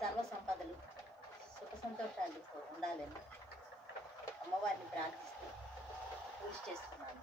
సర్వ సంపదలు సుఖ సంతోషాలు ఉండాలని అమ్మవారిని ప్రార్థిస్తూ పూజ చేస్తున్నాను.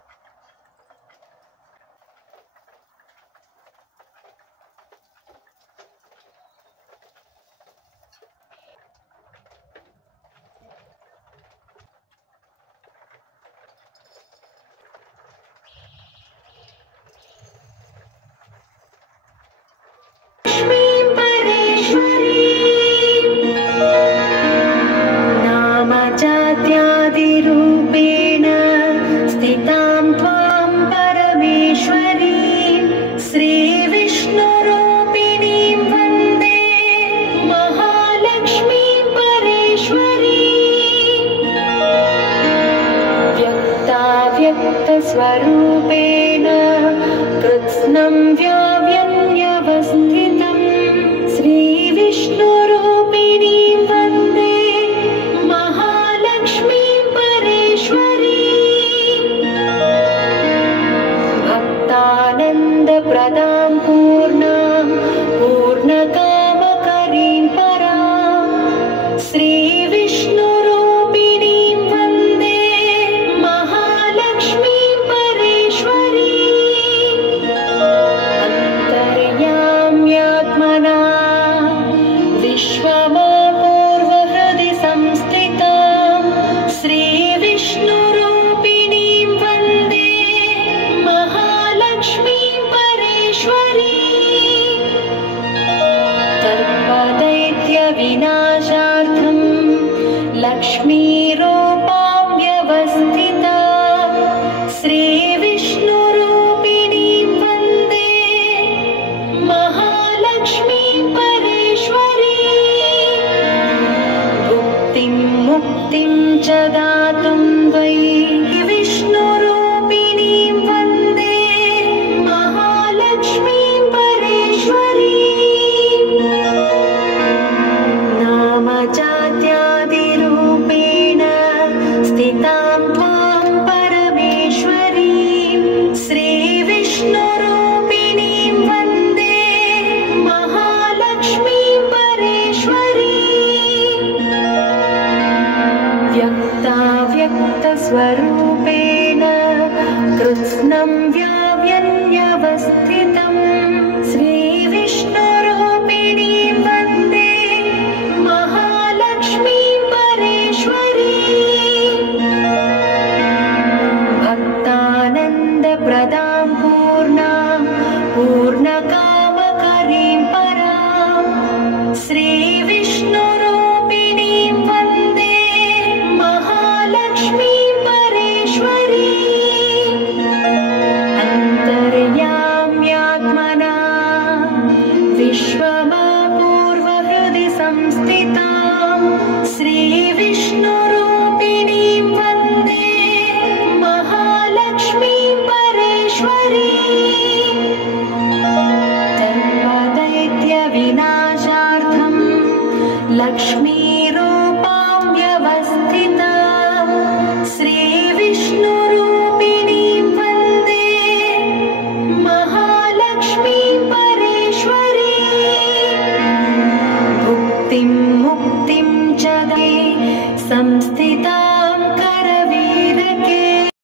नामजात्यादिरूपेण स्थितां त्वां परमेश्वरीं श्रीविष्णुरूपिणीं वन्दे महालक्ष्मीं परेश्वरीं व्यक्ताव्यक्तस्वरूपेण कृत्स्नं व्याव्यन्यवस्थितं श्रीविष्णुरूपिणीं वन्दे महालक्ष्मीं परेश्वरीं भक्तानन्दप्रदां पूर्णां पूर्णकामकरीं परां श्रीविष्णुरूपिणीं वन्दे महालक्ष्मीं परेश्वरीं अन्तर्याम्यात्मना विश्वमापूर्वहृदि संस्थितां श्रीविष्णुरूपिणीं वन्दे महालक्ष्मीं परेश्वरीं सर्वदैत्यविनाशार्थं लक्ष्मीरूपां व्यवस्थिता श्रीविष्णुरूपिणीं वन्दे महालक्ष्मीं परेश्वरीं मुक्तिं च